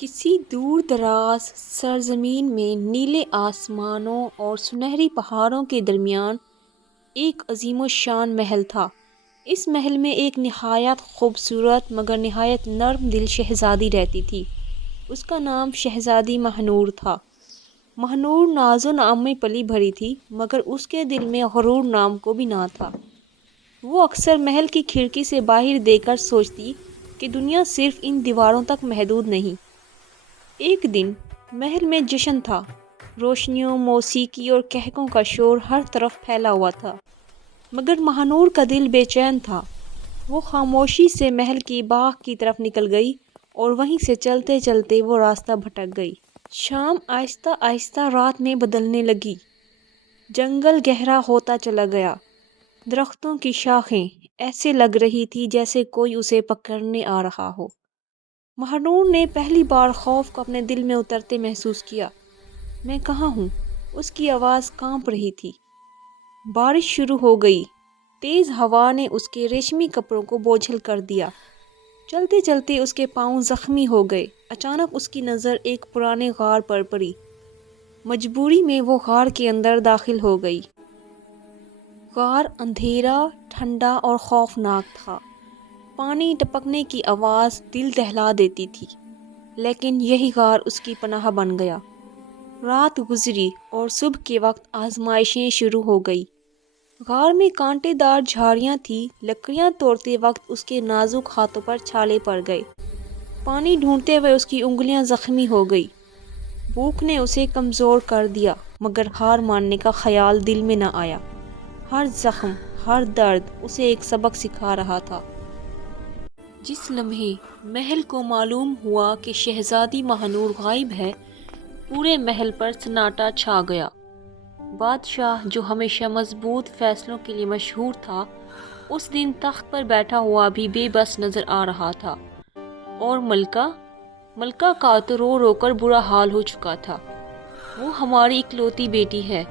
کسی دور دراز سرزمین میں نیلے آسمانوں اور سنہری پہاڑوں کے درمیان ایک عظیم الشان محل تھا۔ اس محل میں ایک نہایت خوبصورت مگر نہایت نرم دل شہزادی رہتی تھی۔ اس کا نام شہزادی مہنور تھا۔ مہنور ناز و نام میں پلی بھری تھی، مگر اس کے دل میں غرور نام کو بھی نہ تھا۔ وہ اکثر محل کی کھڑکی سے باہر دیکھ کر سوچتی کہ دنیا صرف ان دیواروں تک محدود نہیں۔ ایک دن محل میں جشن تھا۔ روشنیوں، موسیقی اور قہقہوں کا شور ہر طرف پھیلا ہوا تھا، مگر مہنور کا دل بے چین تھا۔ وہ خاموشی سے محل کی باغ کی طرف نکل گئی اور وہیں سے چلتے چلتے وہ راستہ بھٹک گئی۔ شام آہستہ آہستہ رات میں بدلنے لگی۔ جنگل گہرا ہوتا چلا گیا۔ درختوں کی شاخیں ایسے لگ رہی تھی جیسے کوئی اسے پکڑنے آ رہا ہو۔ مہنور نے پہلی بار خوف کو اپنے دل میں اترتے محسوس کیا۔ میں کہاں ہوں؟ اس کی آواز کانپ رہی تھی۔ بارش شروع ہو گئی۔ تیز ہوا نے اس کے ریشمی کپڑوں کو بوجھل کر دیا۔ چلتے چلتے اس کے پاؤں زخمی ہو گئے۔ اچانک اس کی نظر ایک پرانے غار پر پڑی۔ مجبوری میں وہ غار کے اندر داخل ہو گئی۔ غار اندھیرا، ٹھنڈا اور خوفناک تھا۔ پانی ٹپکنے کی آواز دل دہلا دیتی تھی، لیکن یہی غار اس کی پناہ بن گیا۔ رات گزری اور صبح کے وقت آزمائشیں شروع ہو گئی۔ غار میں کانٹے دار جھاڑیاں تھیں۔ لکڑیاں توڑتے وقت اس کے نازک ہاتھوں پر چھالے پڑ گئے۔ پانی ڈھونڈتے ہوئے اس کی انگلیاں زخمی ہو گئی۔ بھوک نے اسے کمزور کر دیا، مگر ہار ماننے کا خیال دل میں نہ آیا۔ ہر زخم، ہر درد اسے ایک سبق سکھا رہا تھا۔ جس لمحے محل کو معلوم ہوا کہ شہزادی مہنور غائب ہے، پورے محل پر سناٹا چھا گیا۔ بادشاہ، جو ہمیشہ مضبوط فیصلوں کے لیے مشہور تھا، اس دن تخت پر بیٹھا ہوا بھی بے بس نظر آ رہا تھا، اور ملکہ کا تو رو رو کر برا حال ہو چکا تھا۔ وہ ہماری اکلوتی بیٹی ہے،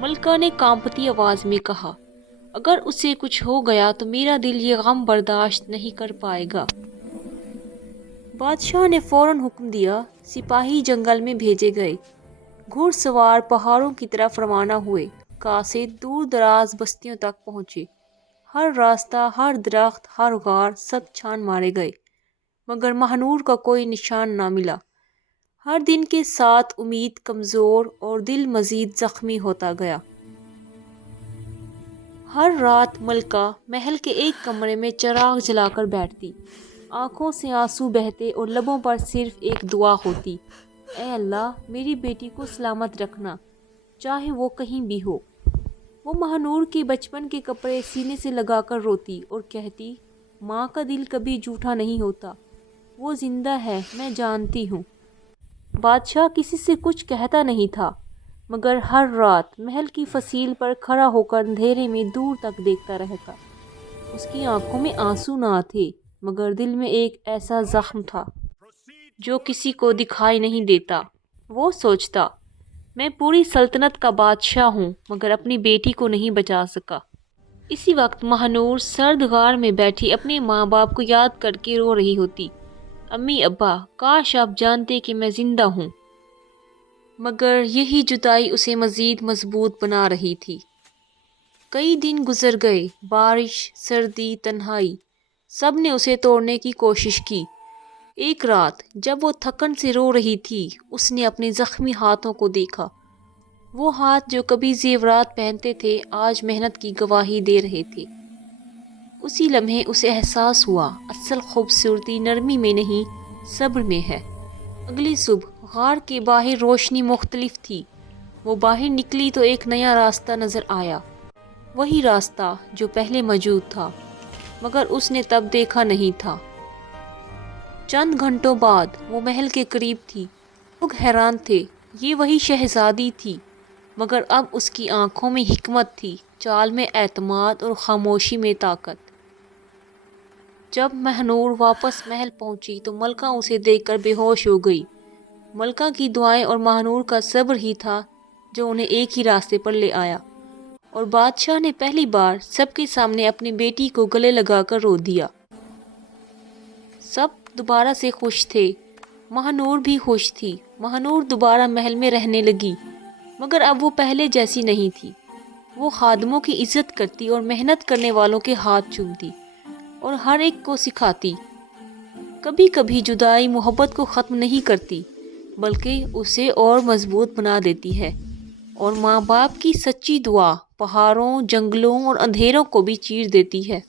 ملکہ نے کانپتی آواز میں کہا۔ اگر اسے کچھ ہو گیا تو میرا دل یہ غم برداشت نہیں کر پائے گا۔ بادشاہ نے فوراً حکم دیا۔ سپاہی جنگل میں بھیجے گئے۔ گھڑ سوار پہاڑوں کی طرف روانہ ہوئے۔ قاصد دور دراز بستیوں تک پہنچے۔ ہر راستہ، ہر درخت، ہر غار، سب چھان مارے گئے، مگر مہنور کا کوئی نشان نہ ملا۔ ہر دن کے ساتھ امید کمزور اور دل مزید زخمی ہوتا گیا۔ ہر رات ملکہ محل کے ایک کمرے میں چراغ جلا کر بیٹھتی۔ آنکھوں سے آنسو بہتے اور لبوں پر صرف ایک دعا ہوتی: اے اللہ، میری بیٹی کو سلامت رکھنا، چاہے وہ کہیں بھی ہو۔ وہ مہنور کے بچپن کے کپڑے سینے سے لگا کر روتی اور کہتی: ماں کا دل کبھی جھوٹا نہیں ہوتا، وہ زندہ ہے، میں جانتی ہوں۔ بادشاہ کسی سے کچھ کہتا نہیں تھا، مگر ہر رات محل کی فصیل پر کھڑا ہو کر اندھیرے میں دور تک دیکھتا رہتا۔ اس کی آنکھوں میں آنسو نہ تھے، مگر دل میں ایک ایسا زخم تھا جو کسی کو دکھائی نہیں دیتا۔ وہ سوچتا: میں پوری سلطنت کا بادشاہ ہوں، مگر اپنی بیٹی کو نہیں بچا سکا۔ اسی وقت مہنور سرد غار میں بیٹھی اپنے ماں باپ کو یاد کر کے رو رہی ہوتی: امی، ابا، کاش آپ جانتے کہ میں زندہ ہوں۔ مگر یہی جدائی اسے مزید مضبوط بنا رہی تھی۔ کئی دن گزر گئے۔ بارش، سردی، تنہائی، سب نے اسے توڑنے کی کوشش کی۔ ایک رات جب وہ تھکن سے رو رہی تھی، اس نے اپنے زخمی ہاتھوں کو دیکھا۔ وہ ہاتھ جو کبھی زیورات پہنتے تھے، آج محنت کی گواہی دے رہے تھے۔ اسی لمحے اسے احساس ہوا، اصل خوبصورتی نرمی میں نہیں، صبر میں ہے۔ اگلی صبح غار کے باہر روشنی مختلف تھی۔ وہ باہر نکلی تو ایک نیا راستہ نظر آیا، وہی راستہ جو پہلے موجود تھا، مگر اس نے تب دیکھا نہیں تھا۔ چند گھنٹوں بعد وہ محل کے قریب تھی۔ لوگ حیران تھے، یہ وہی شہزادی تھی، مگر اب اس کی آنکھوں میں حکمت تھی، چال میں اعتماد اور خاموشی میں طاقت۔ جب مہنور واپس محل پہنچی تو ملکہ اسے دیکھ کر بے ہوش ہو گئی۔ ملکہ کی دعائیں اور مہنور کا صبر ہی تھا جو انہیں ایک ہی راستے پر لے آیا، اور بادشاہ نے پہلی بار سب کے سامنے اپنی بیٹی کو گلے لگا کر رو دیا۔ سب دوبارہ سے خوش تھے۔ ماہنور بھی خوش تھی۔ ماہنور دوبارہ محل میں رہنے لگی، مگر اب وہ پہلے جیسی نہیں تھی۔ وہ خادموں کی عزت کرتی اور محنت کرنے والوں کے ہاتھ چومتی اور ہر ایک کو سکھاتی۔ کبھی کبھی جدائی محبت کو ختم نہیں کرتی بلکہ اسے اور مضبوط بنا دیتی ہے، اور ماں باپ کی سچی دعا پہاڑوں، جنگلوں اور اندھیروں کو بھی چیر دیتی ہے۔